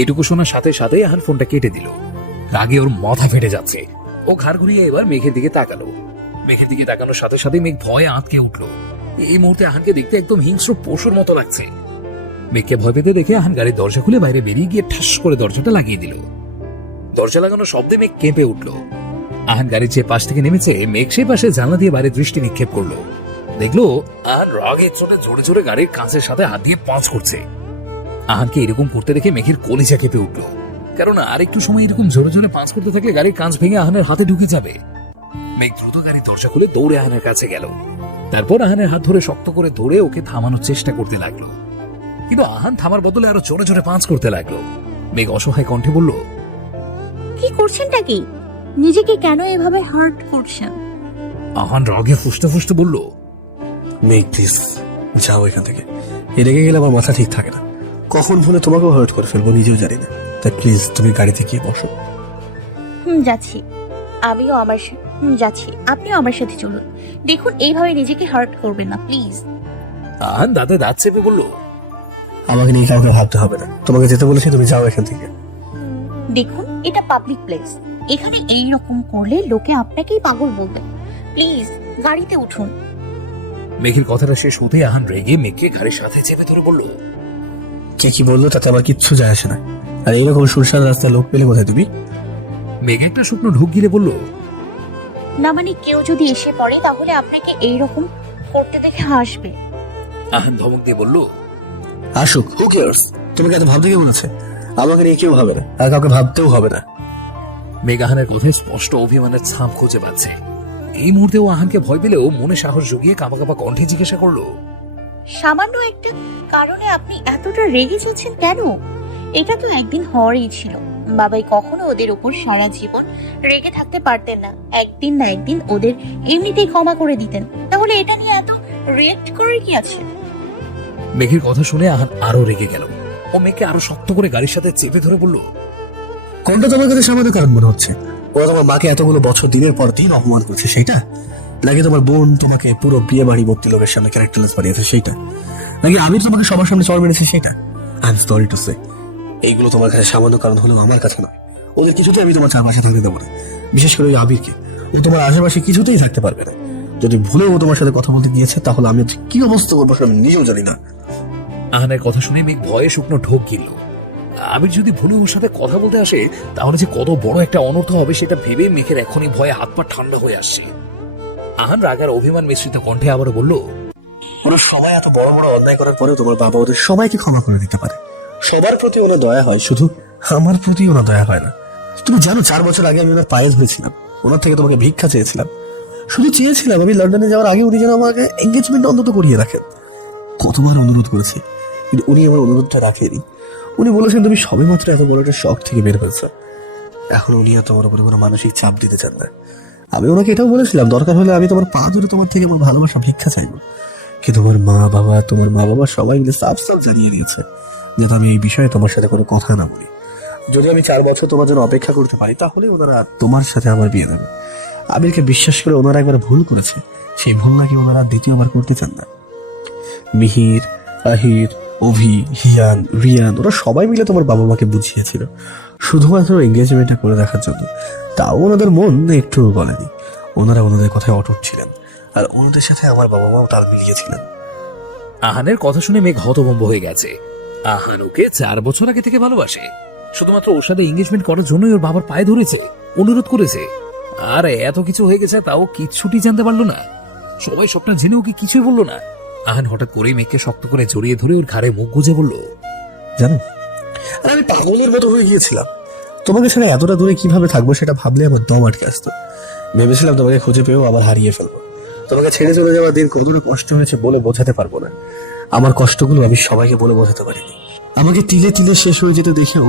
এটুকু শোনার সাথে সাথে আহান ফোনটা কেটে দিল। রাগে ওর মাথা ফেটে যাচ্ছে। ও ঘাড় ঘুরিয়ে এবার মেঘের দিকে তাকালো। মেঘের দিকে তাকানোর সাথে সাথে মেঘ ভয়ে আঁতকে উঠল। এই মুহূর্তে আহানকে দেখতে একদম হিংস্র পশুর মতো লাগছে। মেঘকে ভয় পেতে দেখে আহান গাড়ির দরজা খুলে বাইরে বেরিয়ে গিয়ে ঠাস করে দরজাটা লাগিয়ে দিল। দরজা লাগানোর শব্দে মেঘ কেঁপে উঠল। আহান গাড়ির যে পাশ থেকে নেমেছে, মেঘ সেই পাশে জানলা দিয়ে বাইরে দৃষ্টি নিক্ষেপ করলো। দেখলো আহান রাগে চোটে জোরে জোরে গাড়ির কাঁচের সাথে হাত দিয়ে পাঁচ করছে। আহানকে এরকম করতে দেখে মেঘের কলিজা কেঁপে উঠল, কারণ আর একটু সময় এরকম জোরে জোরে পাঁচ করতে থাকলে গাড়ির কাঁচ ভেঙে আহানের হাতে ঢুকে যাবে। মেঘ দ্রুত গাড়ির দরজা খুলে দৌড়ে আহানের কাছে গেল। তারপর আহানের হাত ধরে শক্ত করে ধরে ওকে থামানোর চেষ্টা করতে লাগলো, কিন্তু আহান থামার বদলে আরো জোরে জোরে পাঁচ করতে লাগলো। মেঘ অসহায় কণ্ঠে বলল, কি করছেনটা কি? নিজেকে কেন এভাবে হার্ট করছেন? আহান রাগে ফুসতে ফুসতে বলল, মেঘ প্লিজ যাও এখান থেকে। এ রেগে গেলে আমার মাথা ঠিক থাকে না, কখন ফোনে তোমাকেও হার্ট করে ফেলবো নিজেও জানি না। তাই প্লিজ তুমি গাড়িতে গিয়ে বসো। যাচ্ছি। যাচ্ছি, আপনিও আমার সাথে চলুন। দেখুন, এইভাবে নিজেকে হার্ট করবেন না প্লিজ। আহান দাঁতে দাঁত চেপে বলল, আমাকে নিয়ে কাউকে ভাবতে হবে না, তোমাকে যেতে বলেছি, তুমি যাও এখান থেকে। দেখুন, এটা পাবলিক প্লেস, এখানে এই রকম করলে লোকে আপনাকেই পাগল বলবে। প্লিজ গাড়িতে উঠুন। মেঘের কথাটা শেষ হতেই আহান রেগে মেঘকে ঘাড়ের সাথে চেপে ধরে বলল, কে কি বললো তাতে আমার কিচ্ছু যায় আসে না। আর এইরকম সুরসাদ রাস্তায় লোক পেলে কোথায় তুমি? মেঘ একটা শুকনো ঢুক গিলে বলল, না মানে কেউ যদি এসে পড়ে তাহলে আপনাকে এইরকম করতে দেখে হাসবে। আহান ধমক দিয়ে বলল, আসুক, হু কেয়ারস? তোমাকে এত ভাবতে কে বলেছে? আমাকে নিয়ে কেউ ভাবে না, আর কাউকে ভাবতেও হবে না। মেঘ আহানের কথায় স্পষ্ট অভিমানের ছাপ খুঁজে পাচ্ছে। এই মুহূর্তে ও আহানকে ভয় পেলেও মনে সাহস জুগিয়ে কাঁপা কাঁপা কণ্ঠে জিজ্ঞাসা করলো, সামান্য একটা কারণে আপনি এতটা রেগে যাচ্ছেন কেন? এটা তো একদিন হওয়ারই ছিল। বাবাই কখনো ওদের উপর সারা জীবন রেগে থাকতে পারতেন না। একদিন না একদিন ওদের এমনিতেই ক্ষমা করে দিতেন। তাহলে এটা নিয়ে এত রিয়েক্ট করার কি আছে? মেঘের কথা শুনে আহান আরো রেগে গেল। ও মেঘকে আরো শক্ত করে গাড়ির সাথে চেপে ধরে বলল, কোনটা তোমার কাছে সামান্য কারণ মনে হচ্ছে? ওরা তোমার মাকে এতগুলো বছর দিনের পর দিন অপমান করছে সেইটা? নাকি তোমার বোন তোমাকে পুরো বিয়ে বাড়ি ভর্তি লোকের সামনে ক্যারেক্টারলেস বানিয়েছে সেইটা? নাকি আমি তোমাকে সবার সামনে চড় মেরেছি সেইটা? I am sorry to say, এইগুলো তোমার কাছে সামান্য কারণ হলেও আমার কাছে নয়। ওদের কিছুতেই আমি তোমার চারপাশে থাকতে দেবো না, বিশেষ করে ওই আবিরকে। ও তোমার আশেপাশে কিছুতেই থাকতে পারবে না। যদি ভুলেও ও তোমার সাথে কথা বলতে গিয়েছে তাহলে আমি কি অবস্থা করবো সেটা আমি নিজেও জানি না। আহানের কথা শুনে মেঘ ভয়ে শুকনো ঢোক গিলল। আবির যদি ভুলে ওর সাথে কথা বলতে আসে তাহলে যে কত বড় একটা অনর্থ হবে সেটা ভেবে মেঘের এখনই ভয়ে হাত পা ঠান্ডা হয়ে আসছে। আহান রাগার অভিমান মিশ্রিত কণ্ঠে আবারও বলল, ওরা সবাই এত বড় বড় অন্যায় করার পরেও তোমার বাবা ওদের সবাইকে ক্ষমা করে দিতে পারে। সবার প্রতি ওনার দয়া হয়, শুধু আমার প্রতি ওনার দয়া হয় না। তুমি জানো 4 বছর আগে আমি ওনার পায়ে ধরেছিলাম, ওনার থেকে তোমাকে ভিক্ষা চেয়েছিলাম। শুধু চেয়েছিলাম আমি লন্ডনে যাওয়ার আগে উনি যেন আমাকে এঙ্গেজমেন্ট অন্তত করিয়ে রাখেন। কতবার অনুরোধ করেছি, কিন্তু উনি আমার অনুরোধটা রাখেনি। উনি বলেছেন তুমি সবেমাত্র এত বড় একটা শখ থেকে বের হয়েছ, এখন উনি আর তোমার উপরে কোনো মানসিক চাপ দিতে চান না। আমি ওনাকে এটাও বলেছিলাম দরকার হলে আমি তোমার পা ধরে তোমার থেকে আমার ভালোবাসা ভিক্ষা চাইবো, কিন্তু তোমার মা বাবা সবাই মিলে সাফ জানিয়ে দিয়েছে যাতে আমি এই বিষয়ে তোমার সাথে কোনো কথা না বলি। যদি আমি 4 বছর তোমার জন্য অপেক্ষা করতে পারি তাহলে ওনারা তোমার সাথে আমার বিয়ে দেবে। আবিরকে বিশ্বাস করে ওনারা একবার ভুল করেছে, সেই ভুল নাকি ওনারা দ্বিতীয়বার করতে চান না। মিহির, আহির, অভি, হিয়ান, রিয়ান ওরা সবাই মিলে তোমার বাবা মাকে বুঝিয়েছিল শুধুমাত্র এঙ্গেজমেন্টটা করে দেখার জন্য। তাও ওনাদের মন একটু বলেনি, ওনারা ওনাদের কথায় অটুট ছিলেন, আর ওনাদের সাথে আমার বাবা মাও তাল মিলিয়েছিলেন। আহানের কথা শুনে মেঘ হতভম্ব হয়ে গেছে। আহান ওকে 4 বছর আগে থেকে ভালোবাসে, শুধুমাত্র ওর সাথে এঙ্গেজমেন্ট করার জন্যই ওর বাবার পায়ে ধরেছে, অনুরোধ করেছে। আর এত কিছু হয়ে গেছে তাও কিচ্ছুটি জানতে পারলো না। সবাই সবটা জেনে ওকে কিছুই বললো না। আহান হঠাৎ করেই মেঘকে শক্ত করে জড়িয়ে ধরে ওর ঘাড়ে মুখ গুজে বলল, জানো আমি পাগলের মতো হয়ে গিয়েছিলাম। তোমাকে ছাড়া এতটা দূরে কিভাবে থাকবো সেটা ভাবলে আমার দম আটকে আসতো। ভেবেছিলাম তোমাকে খুঁজে পেয়েও আবার হারিয়ে ফেলবো। তোমাকে ছেড়ে চলে যাওয়ার দিন কতটা কষ্ট হয়েছে বলে বোঝাতে পারবো না। আমার কষ্টগুলো আমি সবাইকে বলে বোঝাতে পারিনি। আমাকে তিলে তিলে শেষ হয়ে যেতে দেখেও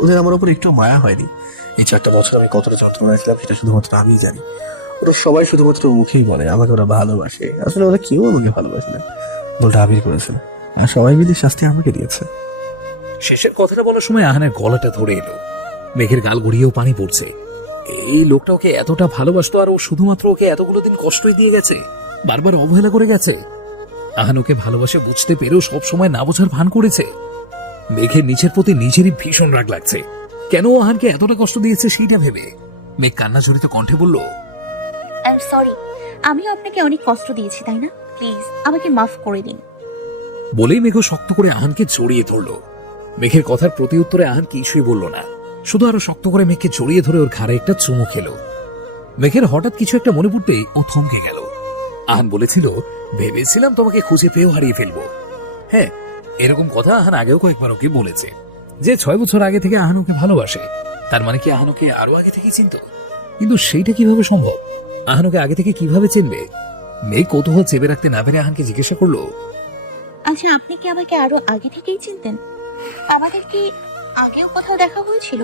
ওদের আমার উপর একটু মায়া হয়নি। এই 4টা বছর আমি কতটা যন্ত্রণায় ছিলাম সেটা শুধুমাত্র আমিই জানি। ওরা সবাই শুধুমাত্র মুখেই বলে আমাকে ওরা ভালোবাসে, আসলে ওরা কেউ আমাকে ভালোবাসে না, বলটা আবির করেছে, আর সবাই মিলে শাস্তি আমাকে দিয়েছে। শেষের কথাটা বলার সময় আহানের গলাটা ধরে এলো। মেঘের গাল গড়িয়েও পানি পড়ছে। এই লোকটা ওকে এতটা ভালোবাসতো আর ও শুধুমাত্র ওকে এতগুলো দিন কষ্টই দিয়ে গেছে, বারবার অবহেলা করে গেছে। আহান ওকে ভালোবাসে বুঝতে পেরেও সবসময় না বোঝার ভান করেছে। মেঘের নিচের প্রতি নিজেরই ভীষণ রাগ লাগছে। কেন ও আহানকে এতটা কষ্ট দিয়েছে সেইটা ভেবে মেঘ কান্না জড়িত কণ্ঠে বলল, আই এম সরি, আমিও আপনাকে অনেক কষ্ট দিয়েছি, তাই না? প্লিজ আমাকে মাফ করে দিন। বলেই মেঘ শক্ত করে আহানকে জড়িয়ে ধরল। মেঘের কথার প্রতি উত্তরে আহান কিছুই বলল না, শুধু আরো শক্ত করে মেঘকে জড়িয়ে ধরে ওর ঘাড়ে একটা চুমু খেল। মেঘের হঠাৎ কিছু একটা মনে পড়তেই ও থমকে গেল। আহান বলেছিল, ভেবেছিলাম তোমাকে খুঁজে পেয়েও হারিয়ে ফেলবো। হ্যাঁ, এরকম কথা আহান আগেও কয়েকবার ওকে বলেছে যে 6 বছর আগে থেকে আহান ওকে ভালোবাসে। তার মানে কি আহান ওকে আরো আগে থেকে চিনত? কিন্তু সেইটা কিভাবে সম্ভব? আহান ওকে আগে থেকে কিভাবে চিনবে? মেঘ কৌতূহল চেপে রাখতে না পেরে আহানকে জিজ্ঞাসা করলো, আচ্ছা, আপনি কি আমাকে আরো আগে থেকেই চিনতেন? আমাদের কি আগেও কোথাও দেখা হয়েছিল?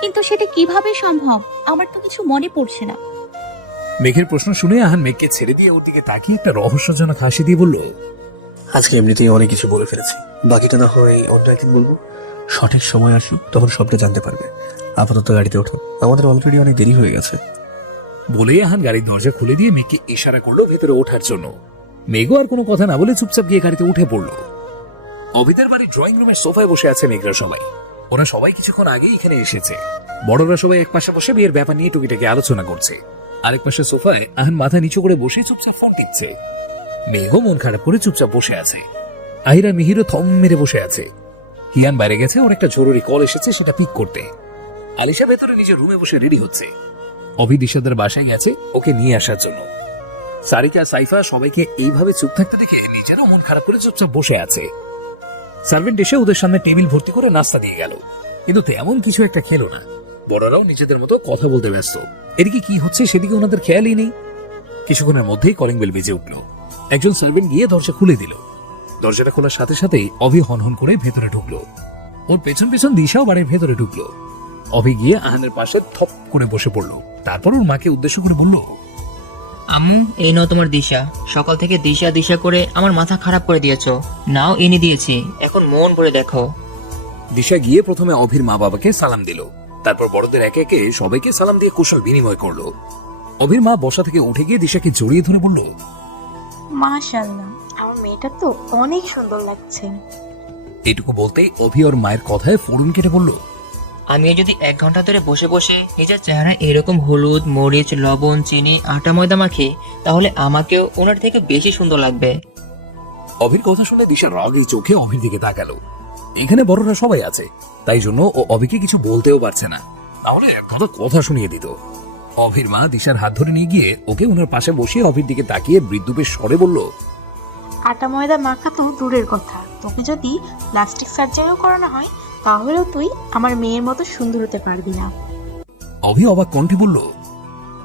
কিন্তু সেটা কিভাবে সম্ভব? আমার তো কিছু মনে পড়ছে না। মেঘের প্রশ্ন শুনে আহান মেঘকে ছেড়ে দিয়ে ওর দিকে তাকিয়ে একটা রহস্যজনক হাসি দিয়ে বলল, আজকে এমনিতেই অনেক কিছু বলে ফেলেছি, বাকিটা না হয় অন্য একদিন বলবো। সঠিক সময় আসুক, তখন সবটা জানতে পারবে। আপাতত গাড়িতে ওঠো, আমাদের অলরেডি অনেক দেরি হয়ে গেছে। বলেই আহান গাড়ির দরজা খুলে দিয়ে মেঘকে ইশারা করলো ভেতরে ওঠার জন্য। মেঘও আর কোনো কথা না বলে চুপচাপ গিয়ে গাড়িতে উঠে পড়লো। অভিদের বাড়ির ড্রয়িং রুমের সোফায় বসে আছে মেঘরা সবাই। ওরা সবাই কিছুক্ষণ আগে এখানে এসেছে। বড়রা সবাই এক পাশে বসে বিয়ের ব্যাপার নিয়ে টুকিটাকি আলোচনা করছে। আরেক পাশে সোফায় আহান মাথা নিচু করে বসে চুপচাপ ফোন টিপছে। মেঘও মন খারাপ করে চুপচাপ বসে আছে। আহিরা মিহিরও থম মেরে বসে আছে। হিয়ান বাইরে গেছে, ওর একটা জরুরি কল এসেছে, সেটা পিক করতে। আলিশা ভেতরে নিজের রুমে বসে রেডি হচ্ছে। অভি দিশাদের বাসায় গেছে ওকে নিয়ে আসার জন্য। সারিকা সাইফা সবাইকে এইভাবে চুপ থাকতে দেখে নিজেরও মন খারাপ করে চুপচাপ বসে আছে। সার্ভেন্ট এসে ওদের সামনে টেবিল ভর্তি করে নাস্তা দিয়ে গেল, কিন্তু তেমন কিছু একটা খেলো না। বড়রাও নিজেদের মতো কথা বলতে ব্যস্ত। এদিকে কি হচ্ছে সেদিকে ওনাদের খেয়ালই নেই। কিছুক্ষণের মধ্যেই কলিং বেল বেজে উঠল। একজন সার্ভেন্ট গিয়ে দরজা খুলে দিল। দরজাটা খোলার সাথে সাথেই অভি হনহন করে ভেতরে ঢুকলো। ওর পেছন পেছন দিশাও বাড়ির ভেতরে ঢুকলো। অভি গিয়ে আহানের পাশে থপ করে বসে পড়লো। তারপর ওর মাকে উদ্দেশ্য করে বলল, এই নাও তোমার দিশা। সকাল থেকে দিশা দিশা করে আমার মাথা খারাপ করে দিয়েছো। নাও এনে দিয়েছি, এখন মন ভরে দেখো। দিশা গিয়ে প্রথমে অভির মা বাবাকে সালাম দিল। তারপর বড়দের একে একে সবাইকে সালাম দিয়ে কুশল বিনিময় করলো। অভির মা বসা থেকে উঠে গিয়ে দিশাকে জড়িয়ে ধরে বলল, মাশাআল্লাহ, আমার মেয়েটা তো অনেক সুন্দর লাগছে। এইটুকু বলতেই অভি ওর মায়ের কথায় ফোড়ন কেটে বলল, আমিও যদি 1 ঘন্টা ধরে বসে বসে নিজের চেহারা এরকম হলুদ মরিচ লবণ চিনি আটা ময়দা মাখি, তাহলে আমাকেও ওনার থেকে বেশি সুন্দর লাগবে। অভির কথা শুনে দিশা রাগে চোখে অভির দিকে তাকালো। এখানে বড়রা সবাই আছে, তাই জন্য ও অভিকে কিছু বলতেও পারছে না, তাহলে এক কথা শুনিয়ে দিত। অভির মা দিশার হাত ধরে নিয়ে গিয়ে ওকে ওনার পাশে বসিয়ে অভির দিকে তাকিয়ে বিদ্রুপের স্বরে বলল, আটা ময়দা মাখা তো দূরের কথা, তোকে যদি প্লাস্টিক সার্জারিও করানো হয় তাহলেও তুই আমার মেয়ের মতো সুন্দর হতে পারবি না। অভি অবাক কণ্ঠে বলল,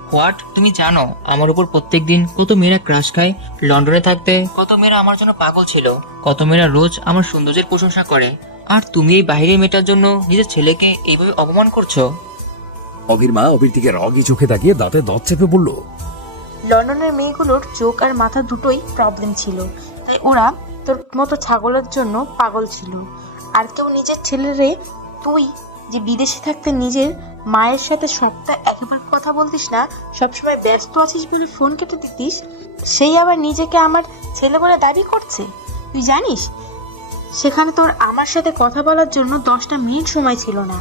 হোয়াট? তুমি জানো আমার উপর প্রত্যেকদিন কত মেয়েরা ক্রাশ খায়? লন্ডনে থাকতে কত মেয়েরা আমার জন্য পাগল ছিল, কত মেয়েরা রোজ আমার সৌন্দর্যের প্রশংসা করে, আর তুমি এই বাইরের মেয়েটার জন্য নিজের ছেলেকে এইভাবে অপমান করছো? অভির মা অভির দিকে রগি চোখে তাকিয়ে দাঁতে দাঁত চেপে বলল, লন্ডনের মেয়েগুলোর চোখ আর মাথা দুটোই প্রবলেম ছিল, তাই ওরা তোর মতো ছাগলের জন্য পাগল ছিল। আর কেউ নিজের ছেলেরে, তুই যে বিদেশে থাকতে নিজের মায়ের সাথে সপ্তাহে একবার কথা বলতিস না, সবসময় ব্যস্ত আছিস বলে ফোন কেটে দিতিস, সেই আবার নিজেকে আমার ছেলে বলে দাবি করছে। তুই জানিস সেখানে তোর আমার সাথে কথা বলার জন্য 10টা মিনিট সময় ছিল না,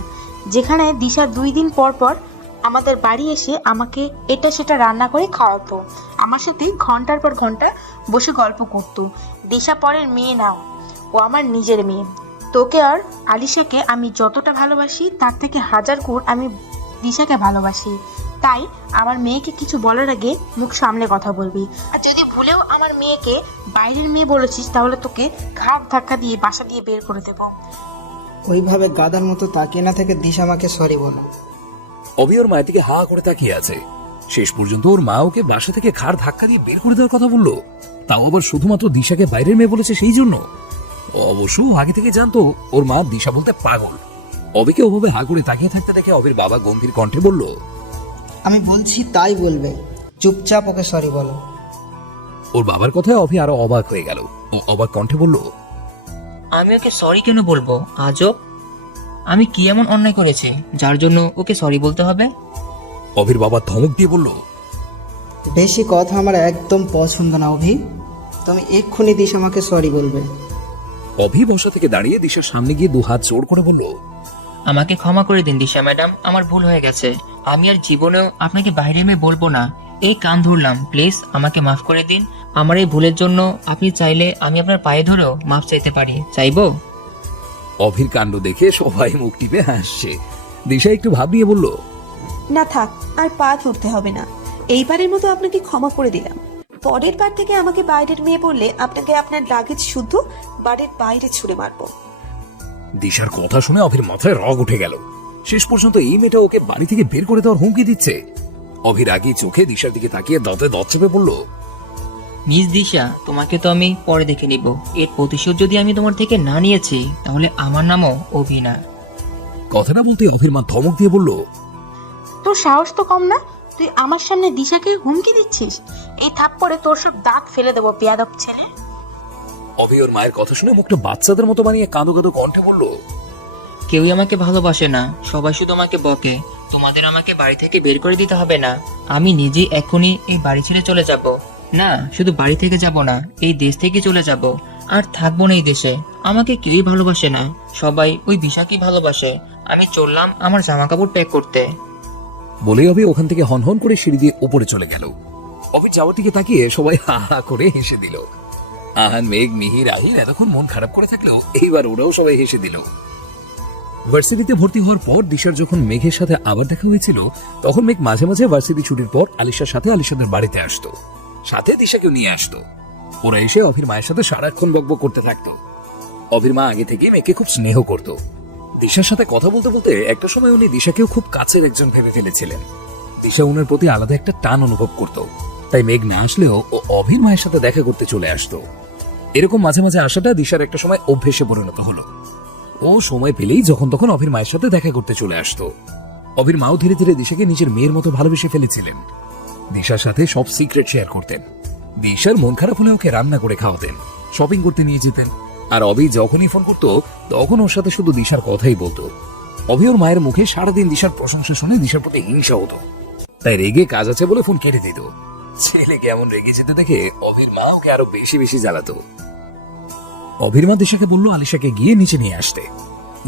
যেখানে দিশা 2 দিন পর পর আমাদের বাড়ি এসে আমাকে এটা সেটা রান্না করে খাওয়াতো, আমার সাথে ঘন্টার পর ঘন্টা বসে গল্প করতো। দিশা পরের মেয়ে নাও, ও আমার নিজের মেয়ে। তোকে আর আলিশাকে আমি যতটা ভালোবাসি তার থেকে 1000 গুণ আমি দিশাকে ভালোবাসি। তাই আমার মেয়েকে কিছু বলার আগে মুখ সামনে কথা বলবি। আর যদি ভুলেও আমার মেয়েকে বাইরের মেয়ে বলেছিস তাহলে তোকে ঘাট ধাক্কা দিয়ে বাসা দিয়ে বের করে দেবো। ওইভাবে গাদার মতো তাকিয়ে না থেকে দিশা আমাকে সরি বলো। অভি ওর মায়ের দিকে হা করে তাকিয়ে আছে। শেষ পর্যন্ত ওর মা ওকে বাসা থেকে ঘাড় ধাক্কা দিয়ে বের করে দেওয়ার কথা বললো, তাও আবার শুধুমাত্র দিশাকে বাইরের মেয়ে বলেছে সেই জন্য। অবশ্য আগে থেকে জানতো ওর মা দিশা বলতে পাগল। অভিকে ওভাবে হা করে তাকিয়ে থাকতে দেখে অভির বাবা গম্ভীর কণ্ঠে বলল, আমি বলছি তাই বলবে, চুপচাপ ওকে সরি বলো। ওর বাবার কথায় অভি আরো অবাক হয়ে গেল। ও অবাক কণ্ঠে বলল, আমি ওকে সরি কেন বলবো? আজব, আমি কি এমন অন্যায় করেছি যার জন্য ওকে সরি বলতে হবে? অভির বাবা ধমক দিয়ে বলল, বেশি কথা আমার একদম পছন্দ না অভি, তুমি এক্ষুনি দিশা আমাকে সরি বলবে। অভি বসা থেকে দাঁড়িয়ে দিশার সামনে গিয়ে দু হাত জোড় করে বলল, আমাকে ক্ষমা করে দিন দিশা ম্যাডাম, আমার ভুল হয়ে গেছে। আমি আর জীবনেও আপনাকে বাইরে মেয়ে বলবো না। এই কান ধরলাম, প্লিজ আমাকে মাফ করে দিন। আমার এই ভুলের জন্য আপনি চাইলে আমি আপনার পায়ে ধরেও মাফ চাইতে পারি, চাইবো? অভির কাণ্ড দেখে সবাই মুখ টিপে হাসছে। দিশা একটু ভাবিয়ে বলল, না থাক, আর পা ধরতে হবে না। এইবারের মতো আপনাকে ক্ষমা করে দিলাম। পরের বার থেকে আমাকে বাইরের মেয়ে বললে আপনাকে আপনার লাগেজ শুদ্ধ বাড়ির বাইরে ছুড়ে মারবো। দিশার কথা শুনে অভির মাথায় রাগ উঠে গেল। শেষ পর্যন্ত এই মেয়েটা ওকে বাড়ি থেকে বের করে দেওয়ার হুমকি দিচ্ছে। অভির আগে চোখে দিশার দিকে তাকিয়ে দাঁতে দাঁত চেপে বলল, মিস দিশা, তোমাকে তো আমি পরে দেখে নিব। এর প্রতিশোধ যদি আমি তোমার থেকে না নিয়েছি, তাহলে আমার নামও অভি না। কথাটা বলতে অভির মা ধমক দিয়ে বলল, তোর সাহস তো কম না, তুই আমার সামনে দিশাকে হুমকি দিচ্ছিস? এই থাপ্পড়ে তোর সব দাঁত ফেলে দেবো, বেয়াদব ছেলে। অভি ওর মায়ের কথা শুনে মুখটা বাচ্চাদের মতো বানিয়ে কাঁদো কাঁদো কণ্ঠে বলল, কেউই আমাকে ভালোবাসে না, সবাই শুধু আমাকে বকে। তোমাদের আমাকে বাড়ি থেকে বের করে দিতে হবে না। আমি নিজেই এখনই এই বাড়ি ছেড়ে চলে যাব। না, শুধু বাড়ি থেকে যাব না, এই দেশ থেকে চলে যাব। আর থাকবো না এই দেশে। আমাকে কেউই ভালোবাসে না, সবাই ওই দিশাকেই ভালোবাসে। আমি চললাম আমার জামা কাপড় প্যাক করতে। বলে অভি ওখান থেকে হনহন করে সিঁড়ি দিয়ে উপরে চলে গেল। অভি যাওয়ার দিকে তাকিয়ে সবাই হা হা করে হেসে দিল। আহান, মেঘ, মিহির, আহির এতক্ষণ মন খারাপ করে থাকলেও এইবার ওরাও সবাই হেসে দিল। ভার্সিটিতে ভর্তি হওয়ার পর দিশার যখন মেঘের সাথে আবার দেখা হয়েছিল, তখন মেঘ মাঝে মাঝে ভার্সিটি ছুটির পর আলিশার সাথে আলিশাদের বাড়িতে আসতো, সাথে দিশাকেও নিয়ে আসতো। ওরা এসে অভির মায়ের সাথে সারাক্ষণ বকবক করতে থাকতো। অভির মা আগে থেকে মেঘকে খুব স্নেহ করত। দিশার সাথে কথা বলতে বলতে একটা সময় উনি দিশাকেও খুব কাছের একজন ভেবে ফেলেছিলেন। দিশা উনার প্রতি আলাদা একটা টান অনুভব করত। তাই মেঘ না আসলেও ও অভির মায়ের সাথে দেখা করতে চলে আসতো। এরকম মাঝে মাঝে আসাটা দিশার একটা সময় অভ্যেসে পরিণত হলো। ও সময় পেলেই যখন তখন অভির মায়ের সাথে দেখা করতে চলে আসতো। অভির মাও ধীরে ধীরে দিশাকে নিজের মেয়ের মতো ভালোবেসে ফেলেছিলেন। দিশার সাথে সব সিক্রেট শেয়ার করতেন। দিশার মন খারাপ হলে ওকে রান্না করে খাওয়াতেন, শপিং করতে নিয়ে যেতেন। আর অভি যখনই ফোন করতো তখন ওর সাথে শুধু দিশার কথাই বলতো। অভি ওর মায়ের মুখে সারাদিন দিশার প্রশংসা শুনে দিশার প্রতি হিংসা হতো, তাই রেগে কাজ আছে বলে ফোন কেটে দিত। ছেলেকে এমন রেগে যেতে দেখে অভির মা ওকে আরো বেশি বেশি জ্বালাতো। অভির মা দিশাকে বলল আলিশাকে গিয়ে নিচে নিয়ে আসতে।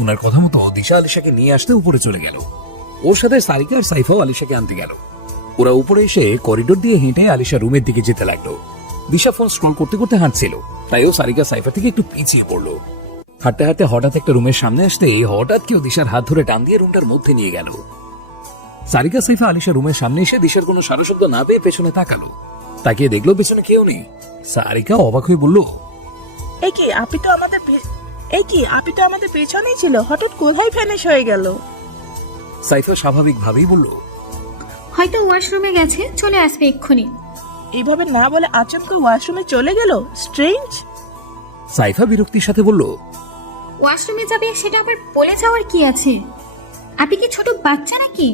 উনার কথা মতো দিশা আলিশাকে নিয়ে আসতে উপরে চলে গেল। ওর সাথে সারিকা আর সাইফাও আলিশাকে আনতে গেল। ওরা উপরে এসে করিডোর দিয়ে হেঁটে আলিশা রুমের দিকে যেতে লাগলো। দিশা ফোন স্ক্রল করতে করতে হাঁটছিল, তাই ও সারিকা সাইফা থেকে একটু পিছিয়ে পড়লো। হাঁটতে হাঁটতে হঠাৎ একটা রুমের সামনে আসতে হঠাৎ কেউ দিশার হাত ধরে টান দিয়ে রুমটার মধ্যে নিয়ে গেল। সারিকা সাইফা আলিশা রুমের সামনে এসে দিশার কোনো সারা শব্দ না পেয়ে পেছনে তাকালো। তাকিয়ে দেখলো পেছনে কেউ নেই। সারিকা অবাক হয়ে বলল, এই কি আপনি তো আমাদের পেছনেই ছিল, হঠাৎ কোথায় ভ্যানিশ হয়ে গেল? সাইফা স্বাভাবিক ভাবেই বলল, হয়তো ওয়াশরুমে গেছে, চলে আসবে এক্ষুনি। এইভাবে না বলে আচমকা ওয়াশরুমে চলে গেল, স্ট্রেঞ্জ। সাইফা বিরক্তির সাথে বলল, ওয়াশরুমে যাবে সেটা আবার বলে যাওয়ার কি আছে? আপনি কি ছোট বাচ্চা নাকি?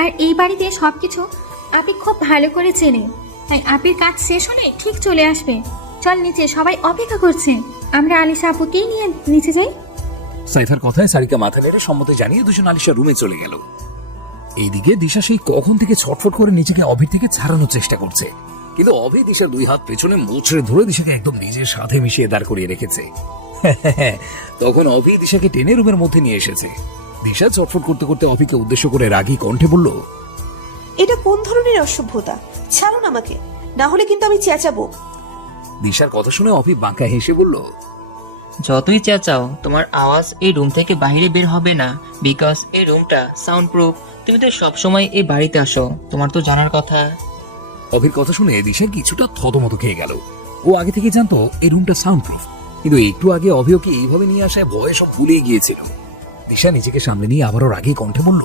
আর এই বাড়িতে সবকিছু আপনি খুব ভালো করে চেনেন, তাই আপির কাজ শেষ হলে ঠিক চলে আসবে। চল নিচে, সবাই অপেক্ষা করছে। আমরা আলিশা আপুকেই নিয়ে নিচে যাই। সাইফার কথায় সারিকা মাথা নেড়ে সম্মতি জানিয়ে দুজন আলিশা রুমে চলে গেল। এইদিকে দিশা সেই কখন থেকে ছটফট করে নিজেকে অভির থেকে ছাড়ানোর চেষ্টা করছে, কিন্তু অভি দিশার দুই হাত পেছনে মুচড়ে ধরে দিশাকে একদম নিজের সাথে মিশিয়ে দাঁড় করিয়ে রেখেছে। তখন অভি দিশাকে টেনে রুমের মধ্যে নিয়ে এসেছে। দিশা ছটফট করতে করতে অভিকে উদ্দেশ্য করে রাগী কণ্ঠে বলল, এটা কোন ধরনের অসভ্যতা? ছাড়ুন আমাকে, না হলে কিন্তু আমি চেঁচাবো। দিশার কথা শুনে অভি বাঁকা হেসে বলল, যতই চেঁচাও তোমার আওয়াজ এই রুম থেকে বাইরে বের হবে না, বিকজ এই রুমটা সাউন্ড প্রুফ। তুমি তো সবসময় এই বাড়িতে আসো, তোমার তো জানার কথা। অভির কথা শুনে দিশা কিছুটা থতমত খেয়ে গেল। ও আগে থেকে জানতো এই রুমটা সাউন্ড প্রুফ, কিন্তু একটু আগে অভি ওকে এইভাবে নিয়ে আসায় ভয়ে সব ভুলিয়ে গিয়েছিল। দিশা নিজেকে সামনে নিয়ে আবারও রাগী কণ্ঠে বলল,